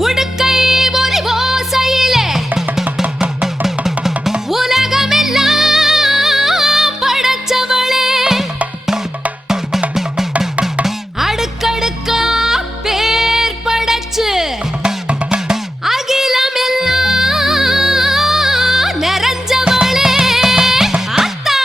உடுக்கை ஒலி ஓசையிலே உலகமெல்லாம் படைச்சவளே, அடுக்கடுக்கா பேர் படைச்சு அகிலமெல்லாம் நிறைஞ்சவளே ஆத்தா.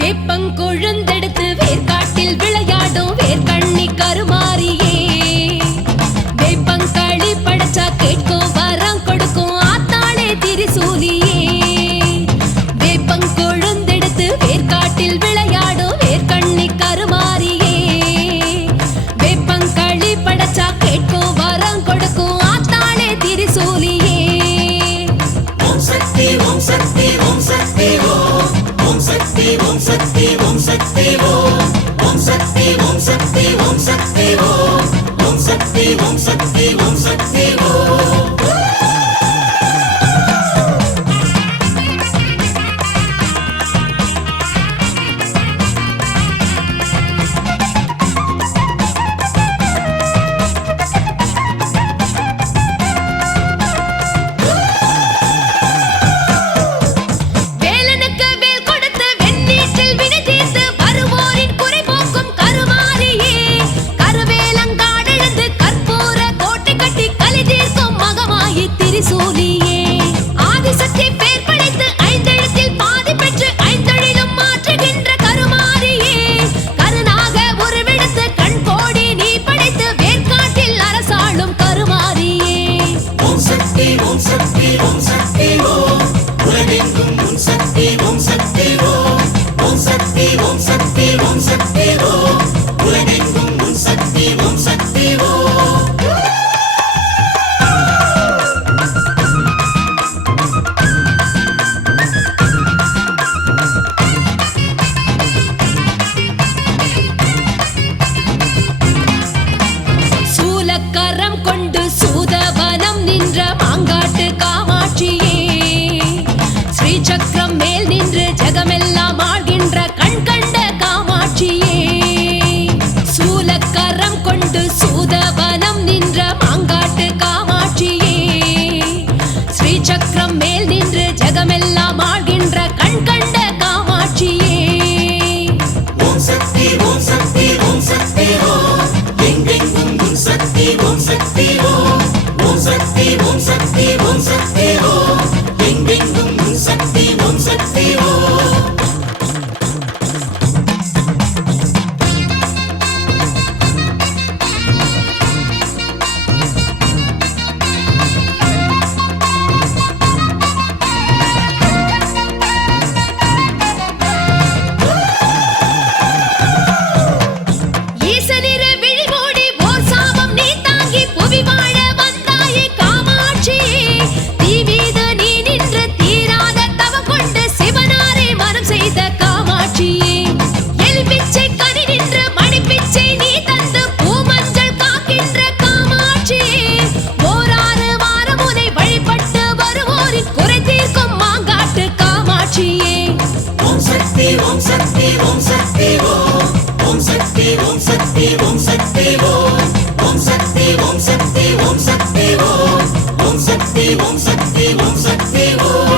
வேப்பங்கொழுந்தெடுத்து வேர்க்காட்டில் விளையாடும் வேர்க்கண்ணி கருமாரியே, வேப்பங்களி படைச்சா கேட்கும் வரம் கொடுக்கும் ஆத்தாளே திரிசூலியே. வேப்பங்கொழுந்தெடுத்து வேர்க்காட்டில் விளையாடும் வேர்க்கண்ணி கருமாரியே, வேப்பங்களி படைச்சா கேட்கும் வரம் கொடுக்கும் ஆத்தாளே திரிசூலியே. ஓம் சக்தி ஓம் சக்தி ஓம் சக்தி ஓம் ஓம் சக்தி ஓம் சக்தி ஓம் சக்தி ஓம் ஓம் சக்தி ஓம் சக்தி ஓம் சக்தி ஓம் ஓம் சக்தி ஓம் சக்தி ஓம் சக்தி ஓம். வேலனுக்கு வேல் கொடுத்து வெண்ணீற்றில் வினை தீர்த்து வருவோரின் குறை போக்கும் கருமாரியே, கருவேலங்காடெழுந்து கற்பூர கோட்டை கட்டி கலி தீர்க்கும் மகமாயி திரிசூலியே. ஆதிசக்தி பேர் படைத்து ஐந்தெழுத்தில் பாதி பெற்று ஐந்தொழிலும் மாற்றுகின்ற கருமாரியே, கருணாக உருவெடுத்து கண் கோடி நீ படைத்து வேர்க்காட்டில் அரசாளும் கருமாரியே. ஓம் சக்தி ஓம் சக்தி ஓம் சக்தி ஓம் உலகெங்கும் உன் சக்தி ஓம் சக்தி ஓம் ஓம் சக்தி ஓம் சக்தி ஓம் சக்தி ஓம் உலகெங்கும் உன் சக்தி ஓம் சக்தி ஓம். சூலக்கரம் கொண்டு சூதவனம் நின்ற மாங்காட்டு காமாட்சியே, ஸ்ரீசக்கரம் மேல் நின்று ஜெகமெல்லாம் ஆழ்கின்ற கண் கண்ட காமாட்சியே. சூலக்கரம் கொண்டு சூதவனம் நின்ற மாங்காட்டு காமாட்சியே, ஸ்ரீசக்கரம் மேல் நின்று ஜெகமெல்லாம் ஆழ்கின்ற கண் கண்ட காமாட்சியே. ஓம் சக்தி ஓம் சக்தி ஓம் சக்தி ஓம் எங்கெங்கும் உன் சக்தி ஓம் சக்தி ஓம் ஓம் சக்தி ஓம் சக்தி ஓம் சக்தி ஓம் எங்கெங்கும் உன் சக்தி ஓம் சக்தி ஓம். ஈசனிரு விழி மூடி ஓர் சாபம் நீ தாங்கி புவி வாழ வந்தாயே காமாட்சியே, தீ மீது நீ நின்று தீராத தவம் கொண்டு சிவனாரே மனம் செய்த காமாட்சியே. எல்பிச்சை கனி நின்று மணிப்பிச்சை நீ தந்து பூமஞ்சள் காக்கின்ற காமாட்சியே, ஓராறு வாரம் உனை வழிபட்டு வருவோரின் குறை தீர்க்கும் மாங்காட்டு காமாட்சியே. ஓம் சக்தி ஓம் சக்தி ஓம் சக்தி ஓம் ஓம் சக்தி ஓம் சக்தி ஓம் சக்தி ஓம் ஓம் சக்தி ஓம் சக்தி ஓம் சக்தி ஓம் ஓம் சக்தி ஓம் சக்தி ஓம் சக்தி ஓம்.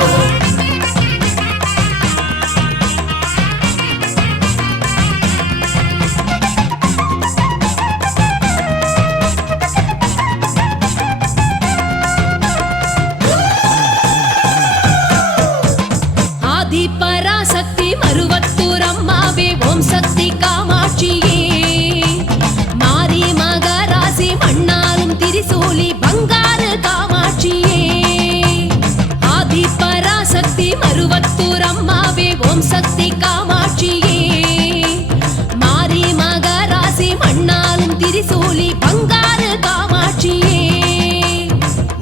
ஆதி பராசக்தி மருவத்தூர் அம்மாவே ஓம் சக்தி காமாட்சியே, மாரி மகராசி மண்ணாலும் திரிசூலி பங்காரு காமாட்சியே. ஆதி பராசக்தி மருவத்தூர் அம்மாவே ஓம் சக்தி காமாட்சியே, மாரி மகராசி மண்ணாலும் திரிசூலி பங்காரு காமாட்சியே.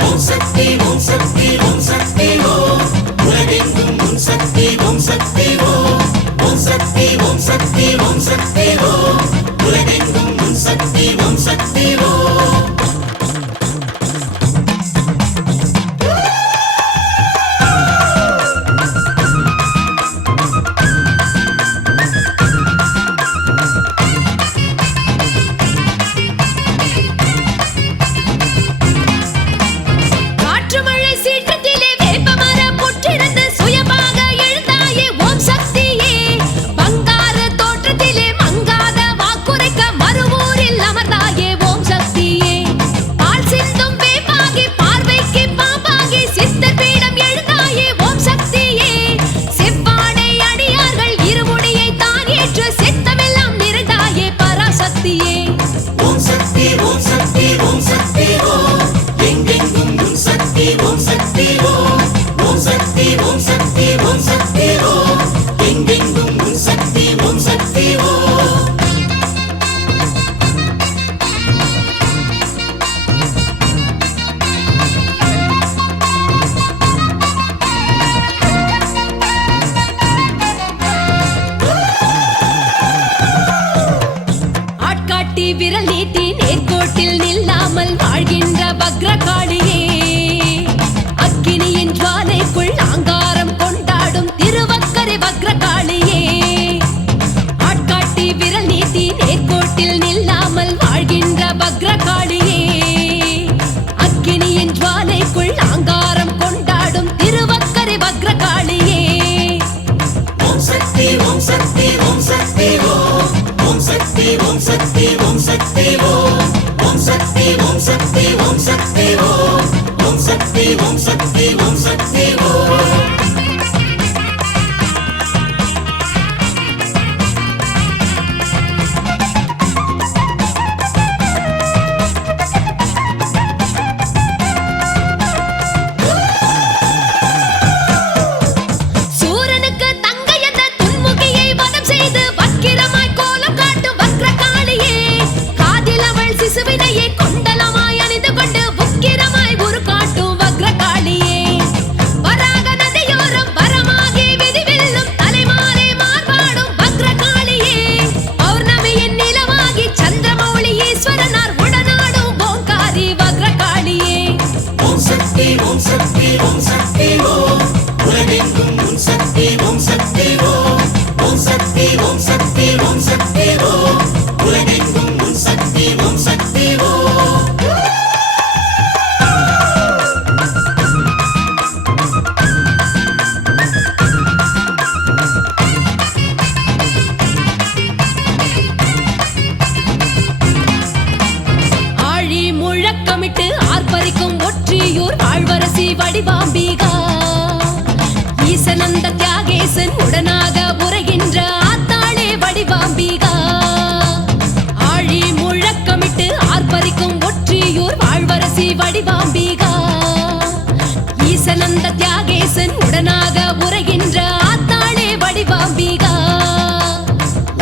ஓம் சக்தி ஓம் சக்தி ஓம் சக்தி ஓம் உலகெங்கும் உன் சக்தி ஓம் சக்தி ஓம் ஓம் விரல் நீட்டி நேர்கோட்டில் நில்லாமல் வாழ்கின்ற பக்ரகாளியே, அக்கினியின் ஜுவாலைக்குள் ஆங்காரம் கொண்டாடும் திருவக்கரை பக்ரகாளியே, ஆட்காட்டி விரல் நீட்டி நேர்கோட்டில் நில்லாமல் வாழ்கின்ற பக்ரகாளியே, அக்கினியின் ஜுவாலைக்குள் ஆங்காரம் கொண்டாடும் திருவக்கரை பக்ரகாளியே. ஓம் சக்தி ஓம் சக்தி ஓம் சக்தி ஓம் ஓம் சக்தி ஓம் சக்தி ஓம் சக்தி ஓம் ஓம் சக்தி ஓம் சக்தி ஓம் சக்தி ஓம் ஓம் சக்தி ஓம் சக்தி ஓம் சக்தி ஓம். சூரனுக்கு தங்கை என்ற துன்முகியை வதம் செய்து வக்கிரமாய் கோலம் காட்டும் வக்ரகாளியே, காதில் அவள் சிசுவினையே கொண்டலமாய் அணிந்து கொண்டு உக்கிரமாய் உரு காட்டும் வக்ரகாளியே, வராக நதியோரம் வரமாகி விதிவெல்லும் தலைமாலை மார்பாடும் வக்ரகாளியே, பௌர்ணமியின் நிலவாகி சந்திரமௌழி ஈஸ்வரனார் உடனாடும் ஓங்காரி வக்ரகாளியே. ஓம் சக்தி ஓம் சக்தி ஓம் சக்தி ஓம் உலகெங்கும் உன் சக்தி ஓம் சக்தி ஓம் ஓம் சக்தி ஓம் சக்தி ஓம் சக்தி ஓம் உலகெங்கும் உன் சக்தி ஓம் சக்தி ஓம். ஆழி முழக்கமிட்டு ஆர்ப்பரிக்கும் ஒற்றியூர் வாழ்வரசி வடிவாம்பிகா, ஈசனந்த தியாகேசன் உடனாக உரைகின்ற ஆத்தாளே வடிவாம்பிகா, ஆழி முழக்கமிட்டு ஆர்ப்பரிக்கும் ஒற்றியூர் வாழ்வரசி வடிவாம்பிகா, ஈசனந்த தியாகேசன் உடனாக உரைகின்ற ஆத்தாளே வடிவாம்பிகா.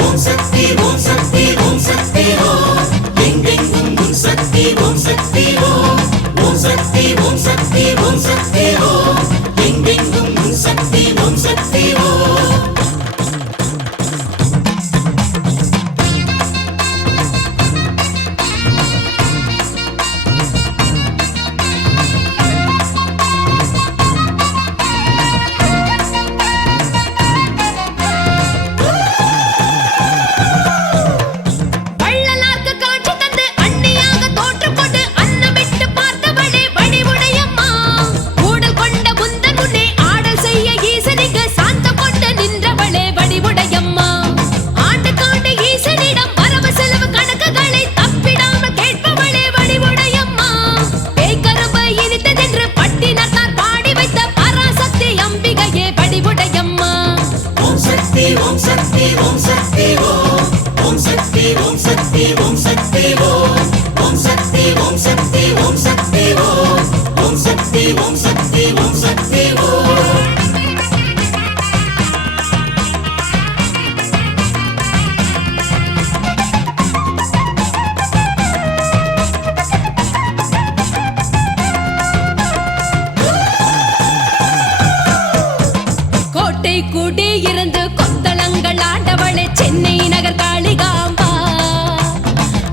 ஓம் சக்தி ஓம் சக்தி ஓம் சக்தி ஓம் எங்கெங்கும் உன் சக்தி ஓம் சக்தி ஓம் ஓம் சக்தி ஓம் சக்தி ஓம் சக்தி ஓம் எங்கெங்கும் உன் சக்தி ஓம் சக்தி ஓம். வள்ளலார்க்கு காட்சி தந்து அண்ணியாக தோற்றுக்கொண்டு அன்னமிட்டு பார்த்தவளே வடிவுடையம்மா, ஊடல் கொண்ட முந்தன் முன்னே ஆடல் செய்ய ஈசனிக்கு சாந்த கொண்டு நின்றவளே வடிவுடையம்மா, ஆண்டு காண்டு ஈசனிடம் வரவு செலவு கணக்குகளை தப்பிடாமல் கேட்பவளே வடிவுடையம்மா, பேய்கரும்பு இனித்ததென்று பட்டினத்தார் பாடி வைத்த பராசக்தி அம்பிகையே வடிவுடையம்மா. ஓம் சக்தி ஓம் சக்தி ஓம் சக்தி ஓம் ஓம் சக்தி ஓம் சக்தி ஓம் சக்தி ஓம் ஓம் சக்தி ஓம் சக்தி ஓம் சக்தி ஓம் ஓம் சக்தி ஓம் சக்தி ஓம் சக்தி ஓம். கோட்டை கூடி இருந்து கொத்தளங்கள் ஆண்டவளே சென்னை நகர் காளிகாம்பா,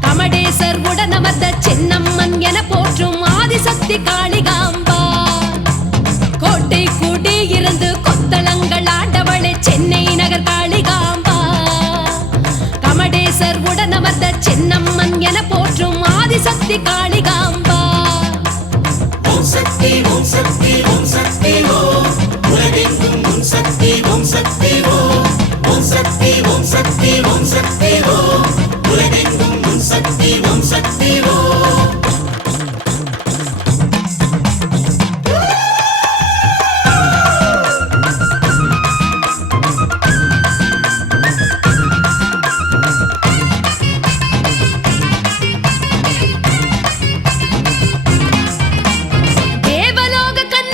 கமடேசர் உடனமர்ந்த சின்னம்மன் என போற்றும் ஆதிசக்தி காளிகாம்பா, கோட்டை கூடி இருந்து கொத்தளங்கள் ஆண்டவளே சென்னை நகர் காளிகாம்பா, கமடேசர் உடனமர்ந்த சின்னம்மன் என போற்றும் ஆதிசக்தி காளிகாம்பா. ஓம் சக்தி ஓம் சக்தி ஓம் சக்தி ஓம் உலகெங்கும் உன் சக்தி ஓம் சக்தி ஓம் ஓம் சக்தி ஓம் சக்தி ஓம் சக்தி ஓம் உலகெங்கும் உன் சக்தி ஓம் சக்தி ஓம். தேவலோக கண்ணி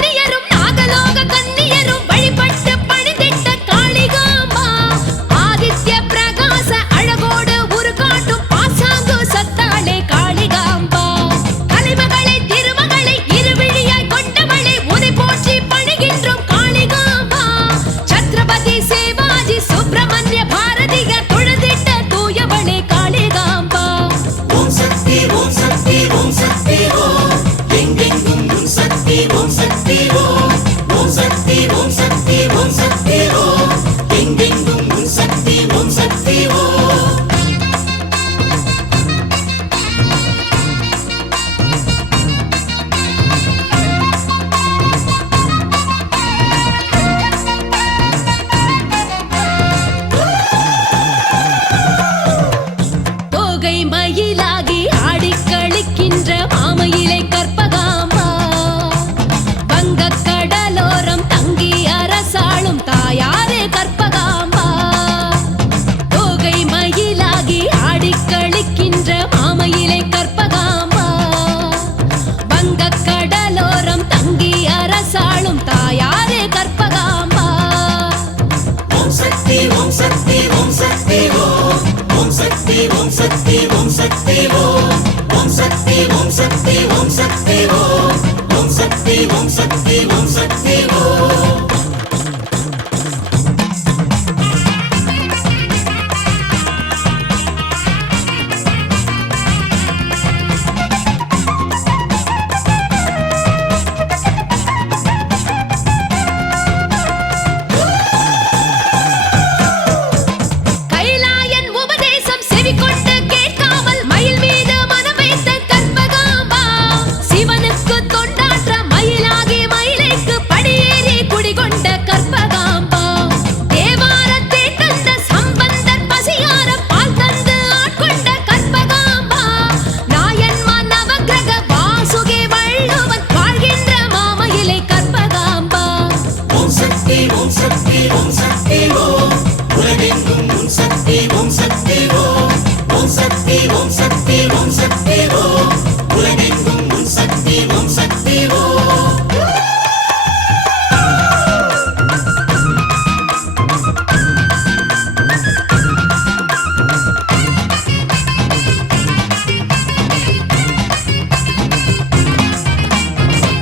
சக்தி ஓம் உலகெங்கும் உன் சக்தி ஓம் சக்தி ஓம் ஓம் சக்தி ஓம் சக்தி ஓம் சக்தி ஓம் உலகெங்கும் உன் சக்தி ஓம் சக்தி ஓம்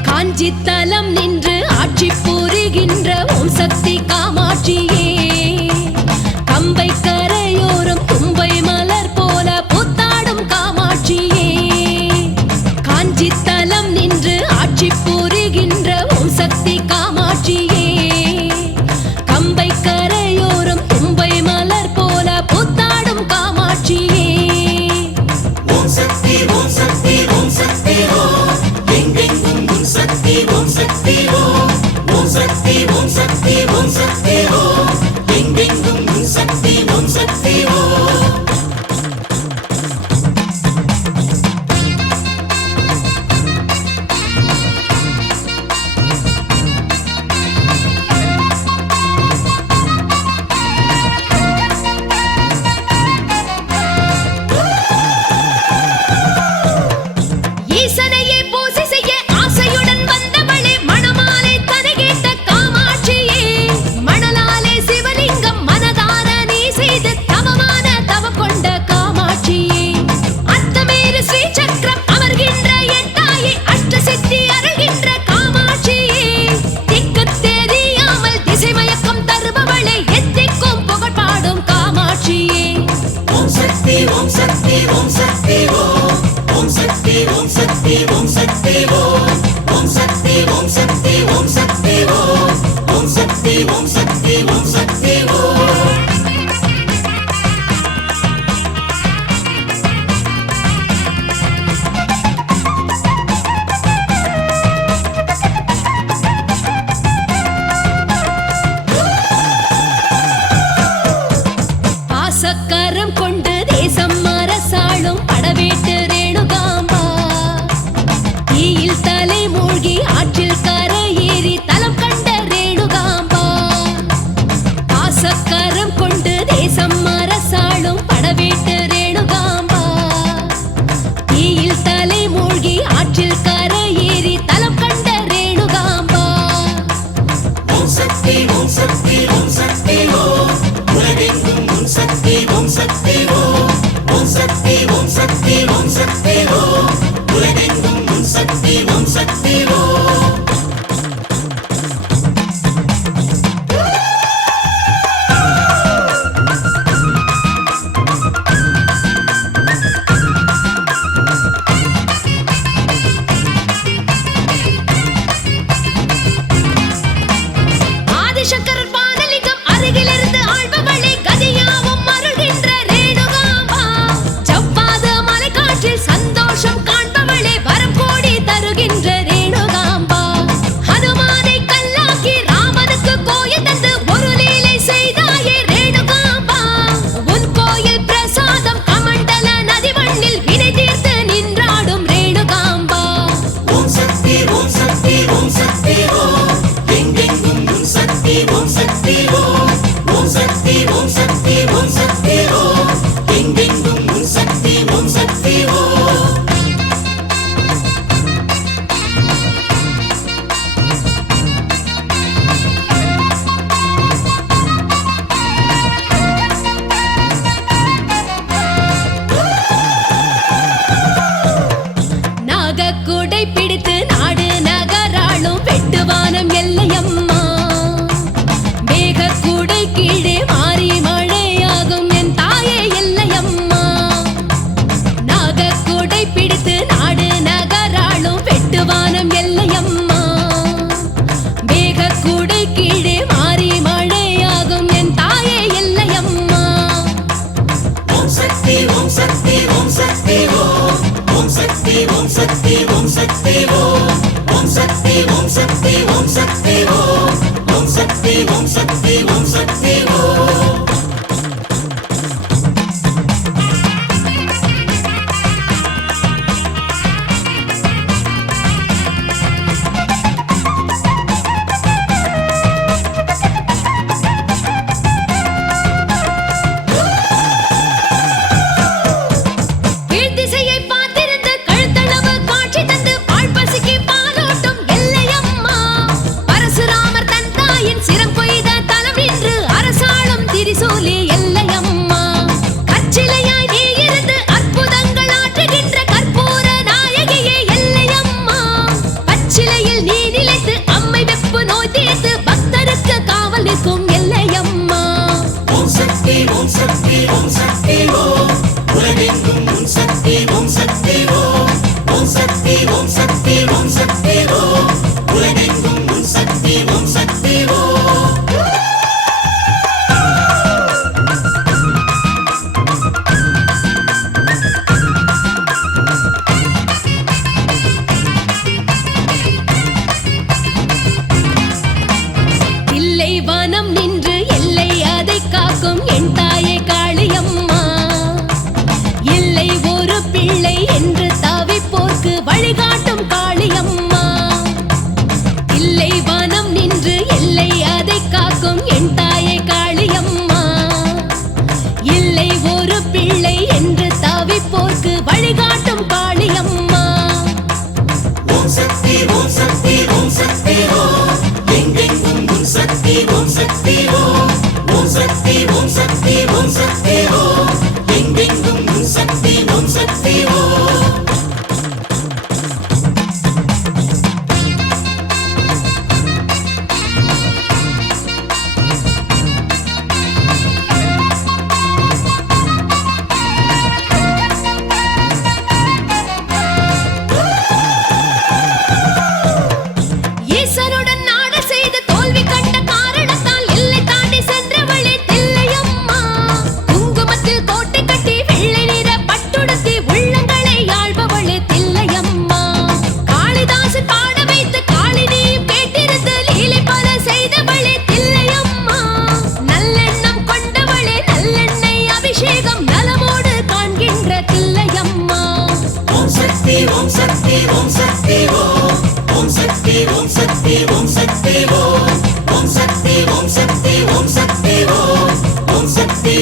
காஞ்சித்தலம் நின்று ஆட்சி புரிகின்ற ஓம் சக்தி காமாட்சியே கம்பை கரையோரம் தும்பை மலர் போல புத்தாடும் காமாட்சியே காஞ்சித்தலம் நின்று ஆட்சி புரிகின்ற ஓம் சக்தி காமாட்சியே கம்பை கரையோரம் தும்பை மலர் போல புத்தாடும் காமாட்சியே ஓம் சக்தி ஓம் சக்தி ஓம் சக்தி ஓம் எங்கெங்கும் உன் சக்தி ஓம் சக்தி ஓம் ஓம் சக்தி ஓம் சக்தி ஓம் சக்தி ஓம் எங்கெங்கும் உன் சக்தி ஓம் சக்தி ஓம் ஈசனையே பூசை செய்ய ஆசையுடன் வந்தவளே மணமாலை தனை கேட்ட காமாட்சியே மணலாலே சிவலிங்கம் மனதார நீ செய்து தவமான தவம் கொண்ட காமாட்சியே அத்தமேறு ஸ்ரீ சக்கரம் அமர்கின்ற என் தாயே அஷ்ட சித்தி அருள்கின்ற காமாட்சியே திக்கு தெரியாமல் திசை மயக்கம் தருபவளே எத்திக்கும் புகழ் பாடும் காமாட்சியே ஓம் சக்தி ஓம் சக்தி ஓம் சக்தி ஓம் ஓம் சக்தி ஓம் சக்தி ஓம் சக்தி ஓம் ஓம் சக்தி ஓம் சக்தி ஓம் சக்தி ஓம் ஓம் சக்தி ஓம் சக்தி ஓம் சக்தி ஓம் பாசக்கரம் கொண்டு தேசம் அரசாளும் படவேட்டு ரேணுகாம்பா தீயில் தலை மூழ்கி ஆற்றில் கரையேறி தலம் கண்ட ரேணுகாம்பா பாசக்கரம் கொண்டு தேசம் அரசாளும் படவேட்டு ரேணுகாம்பா தீயில் தலை மூழ்கி ஆற்றில் கரையேறி தலம் கண்ட ரேணுகாம்பா ஓம் சக்தி ஓம் சக்தி ஓம் சக்தி ஓம் உலகெங்கும் உன் சக்தி ஓம் சக்தி ஓம் ஓம் சக்தி ஓம் சக்தி ஓம் சக்தி ஓம் உலகெங்கும் உன் சக்தி ஓம் சக்தி ஓம் ஆதிசங்கரர் பாதலிங்கம் அருகிலிருந்து ஆள்பவளே கதியாவும் அருள்கின்ற ரேணுகாம்பா செவ்வாத மலைக்காற்றில் சந்தோஷம் காண்பவளே வரம் கோடி தருகின்ற ரேணுகாம்பா ஹனுமானை கல்லாக்கி ராமனுக்கு கோயில் தந்து ஒரு லீலை செய்தாயே ரேணுகாம்பா உன் கோயில் பிரசாதம் கமண்டல நதி மண்ணில் வினை தீர்த்து நின்றாடும் ரேணுகாம்பா ஓம் சக்தி ஓம் சக்தி ஓம் சக்தி ஓம் எங்கெங்கும் உன் சக்தி ஓம் சக்தி ஓம் ஓம் சக்தி ஓம் சக்தி ஓம் சக்தி ஓம் எங்கெங்கும் உன் சக்தி ஓம் சக்தி ஓம் நாகக்குடை பிடித்து நாடு நகராளும் வெட்டுவானம் எல்லையம்மா மேகக்குடை கீழே மாறி மழையாகும் என்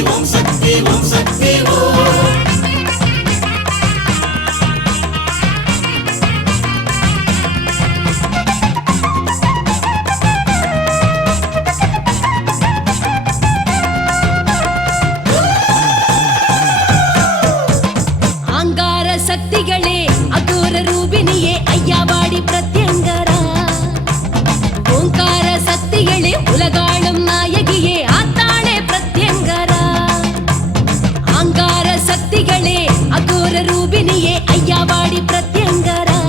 ஓம் சக்தி ஓம் சக்தி ஓம் ஆங்கார சக்திகளே அகோர ரூபினியே ஐயாவாடி பிரத்யங்கரா ஓங்கார சக்திகளே உலகாளும் நாயகியே ஆத்தாளே பிரத்யங்கரா ஆங்கார சக்திகளே அகோர ரூபினியே ஐயாவாடி பிரத்யங்கரா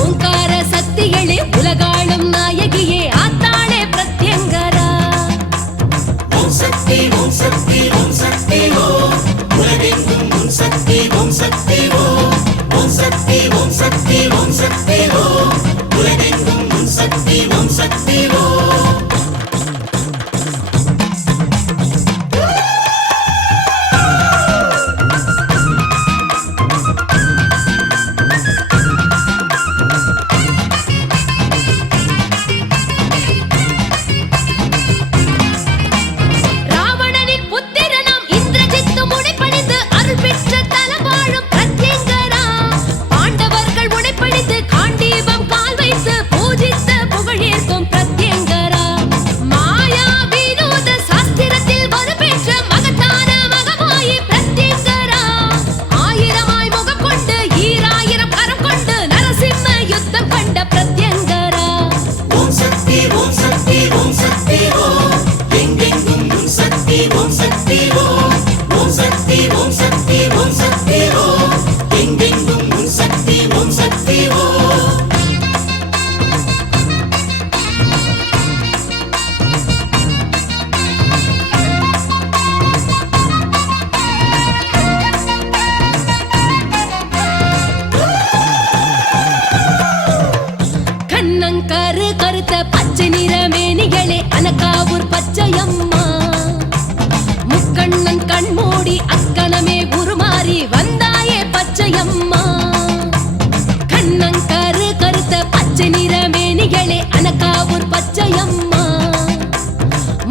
ஓங்கார சக்திகளே உலகாளும் நாயகியே ஆத்தாளே பிரத்யங்கரா ஓம் சக்தி ஓம் சக்தி ஓம் சக்தி ஓம் உலகெங்கும் உன் சக்தி ஓம் சக்தி ஓம் ஓம் சக்தி ஓம் சக்தி ஓம் சக்தி ஓம் உலகெங்கும் உன் சக்தி ஓம் சக்தி ஓம் ராவணனின் புத்திரனாம் இந்திரஜித்து முனைப்பணிந்து அருள் பெற்ற தலவாழும் பிரத்யங்கரா பாண்டவர்கள் முனைப்பணிந்து காண்டீபம் கால் வைத்து பூஜித்த புகழேற்கும் பிரத்யங்கரா மாயா வினோத சாஸ்திரத்தில் வலுப்பெற்ற மகத்தான மகமாயி பிரத்யங்கரா ஆயிரமாய் முகம் கொண்டு ஈராயிரம் கரம் கொண்டு நரசிம்ம யுத்தம் கண்ட பிரத்யங்கரா ஓம் சக்தி ஓம் சக்தி ஓம் சக்தி ஓம் எங்கெங்கும் உன் சக்தி ஓம் சக்தி ஓம் ஓம் சக்தி ஓம் சக்தி ஓம் சக்தி ஓம் எங்கெங்கும் உன் சக்தி ஓம் சக்தி ஓம் கண்ணங்கரு கருத்த பச்சை நிறமேனிகளே அனகாவூர் பச்சையம்மா முக்கண்ணன் கண்மூடி அக்கணமே உருமாறி வந்தாயே பச்சையம்மா கண்ணங்கரு கருத்த பச்சை நிறமேனிகளே அனகாவூர் பச்சையம்மா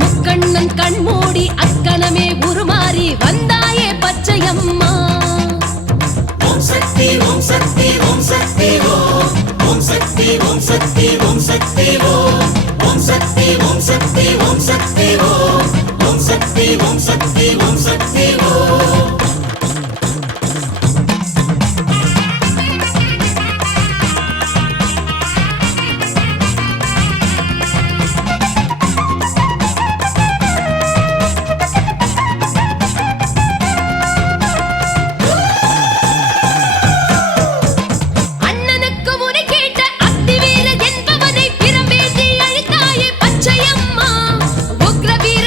முக்கண்ணன் கண்மூடி அக்கணமே உருமாறி வந்தாயே பச்சையம்மா ஓம் சக்தி ஓம் சக்தி ஓம் சக்தி ஓம் ஓம் சக்தி ஓம் சக்தி ஓம் சக்தி ஓம் ஓம் சக்தி ஓம் சக்தி ஓம் சக்தி ஓம் ஓம் சக்தி ஓம் சக்தி ஓம் சக்தி ஓம் அண்ணனுக்கு முறை கேட்ட அத்திவீர என்பவனை பிரம்பேற்றி அழித்தாயே பச்சையம்மா உக்ரவீர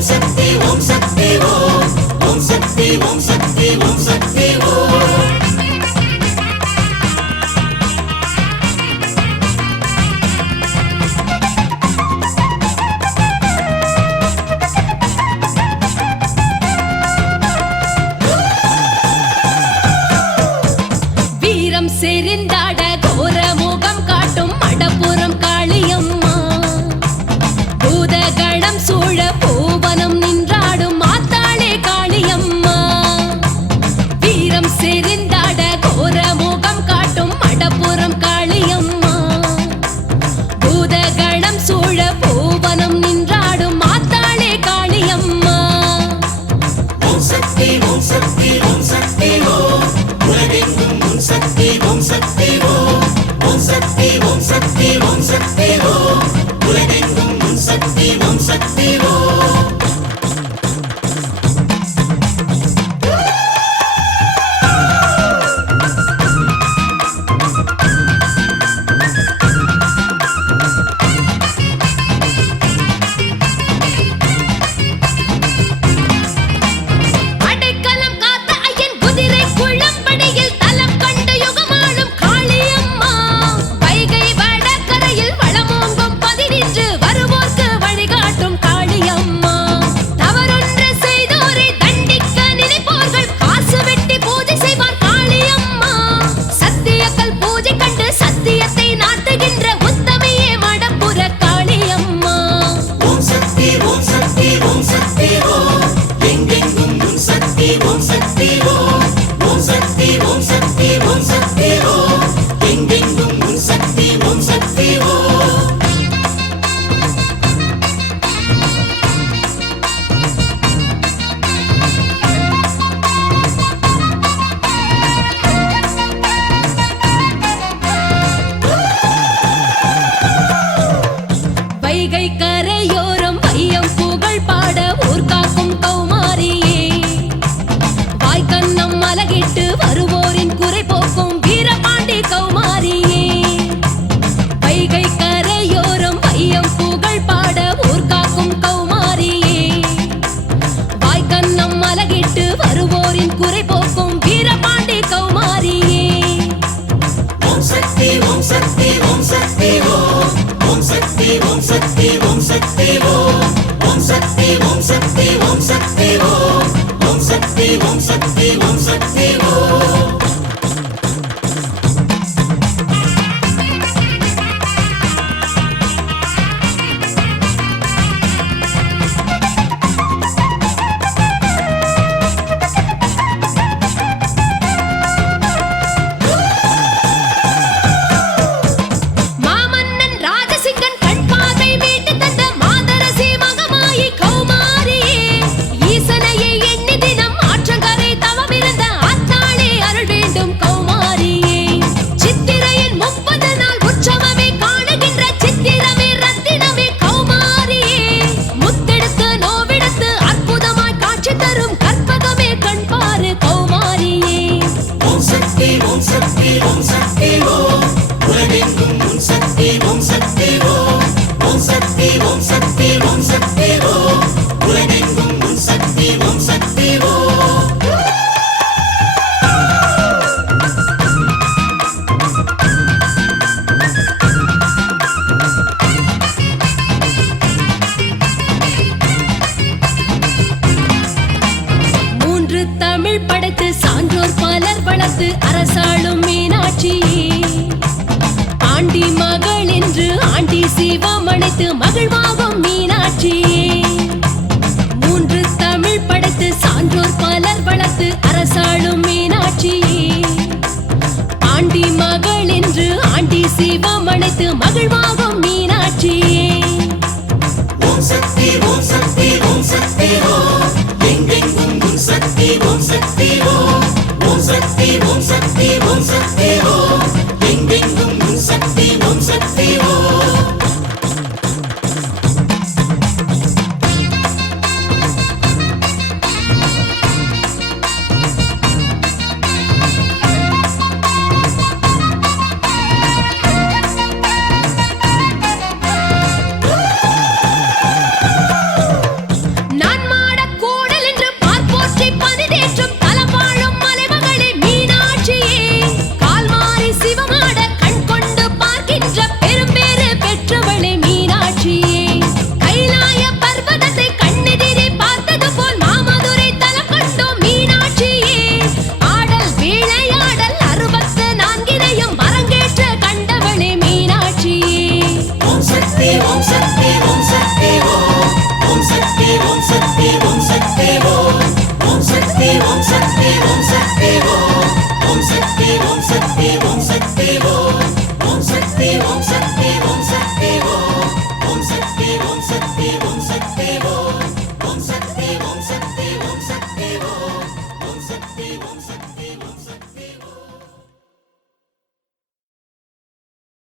ஓம் சக்தி ஓம் சக்தி ஓம் ஓம் சக்தி ஓம் சக்தி ஓம் சக்தி ஓம் வீரம் செறிந்தாட கோர முகம் காட்டும் மடப்புறம் காளியம்மா பூதகணம் சூழ பூவனம் நின்றாடும் மாத்தாளே காளியம்மா வீரம் செறிந்தாட கோர முகம் காட்டும் மடப்புறம் காளியம்மா பூதகணம் சூழ பூவனம் நின்றாடும் மாத்தாளே காளியம்மா ஓம் சக்தி ஓம் சக்தி ஓம் சக்தி ஓம் உலகெங்கும் உன் சக்தி ஓம் சக்தி ஓம் ஓம் சக்தி ஓம் சக்தி ஓம் சக்தி ஓம் உலகெங்கும் உன் சக்தி ஓம் சக்தி ஓம் அடைக்கலம் காத்த ஐயன் குதிரை குளம்படியில் தலம் கண்டு யுகமாளும் காளியம்மா வைகை வடகரையில் வளமோங்கும் பதினின்று வருவோர்க்கு வழிகாட்டும் காளியம்மா தவறொன்று செய்தோரை தண்டிக்க நினைப்போர்கள் காசு வெட்டி பூஜை செய்வார் காளியம்மா சத்தியக்கல் பூஜை கண்டு சத்தியத்தை நாட்டுகின்ற உத்தமையே மடப்புற காளியம்மா ஓம் சக்தி ஓம் சக்தி ஓம் சக்தி ஓம் எங்கெங்கும் உன் சக்தி ஓம் சக்தி ஓம் ஓம் சக்தி ஓம் சக்தி ஓம் சக்தி ஓம் எங்கெங்கும் உன் சக்தி ஓம் சக்தி ஓம் வைகை கரையோரம் வையம் புகழ் பாட ஊர் காக்கும் கௌமாரியே வாய்க்கண்ணம் மலகிட்டு வருவோரின் குறை போக்கும் வீரபாண்டி கௌமாரியே வைகை கரையோரம் வையம் புகழ் பாட ஊர் காக்கும் கௌமாரியே வாய்க்கண்ணம் மலகிட்டு வருவோரின் குறை போக்கும் வீரபாண்டி கௌமாரியே ஓம் சக்தி ஓம் சக்தி ஓம் சக்தி ஓம் ஓம் சக்தி ஓம் சக்தி ஓம் சக்தி ஓம் ஓம் சக்தி ஓம் சக்தி ஓம் சக்தி ஓம் ஓம் சக்தி ஓம் சக்தி ஓம் சக்தி ஓம் மாமன்னன் ராஜசிங்கன் கண் பார்வை மீட்டு தந்த மாதரசி மகமாயி கௌமாரியே ஈசனையை எண்ணி தினம் ஆற்றங்கரை தவமிருந்த ஆத்தாளே அருள் வேண்டும் கௌமாரியே சித்திரையின் 30 நாள் உற்சவமே காணுகின்ற சித்திரமே ரத்தினமே கௌமாரியே முத்தெடுத்து நோவெடுத்து அற்புதமாய் காட்சி தரும் கற்பகமே கண் பாரு கௌமாரியே ஓம் சக்தி ஓம் சக்தி ஓம் சக்தி ஓம் உலகெங்கும் உன் சக்தி ஓம் சக்தி ஓம் ஓம் சக்தி ஓம் சக்தி ஓம் சக்தி ஓம் உலகெங்கும் உன் சக்தி ஓம் சக்தி ஓம் மூன்று தமிழ் படைத்து சான்றோர் பலர் வளர்த்து அரசாளும் மீனாட்சியே ஆண்டி மகள் என்று ஆண்டி சிவம் அழைத்து மகிழ்வாகும் மீனாட்சியே மூன்று தமிழ் படைத்து சான்றோர் பலர் வளர்த்து அரசாளும் மீனாட்சியே ஆண்டி மகள் என்று ஆண்டி சிவம் அழைத்து மகிழ்வாகும் மீனாட்சியே ஓம் சக்தி ஓம் சக்தி ஓம் சக்தி ஓம் எங்கெங்கும் உன் சக்தி ஓம் சக்தி ஓம் ஓம் சக்தி ஓம் சக்தி ஓம் சக்தி ஓம் எங்கெங்கும் உன் சக்தி ஓம் சக்தி ஓம் ஓம் சக்தி ஓம் ஓம் சக்தி ஓம் சக்தி ஓம் சக்தி ஓம் ஓம் சக்தி ஓம் சக்தி ஓம் சக்தி ஓம் ஓம் சக்தி ஓம் சக்தி ஓம் சக்தி ஓம் ஓம் சக்தி ஓம் சக்தி ஓம் சக்தி ஓம் ஓம் சக்தி ஓம் சக்தி ஓம் சக்தி ஓம் ஓம் சக்தி ஓம் சக்தி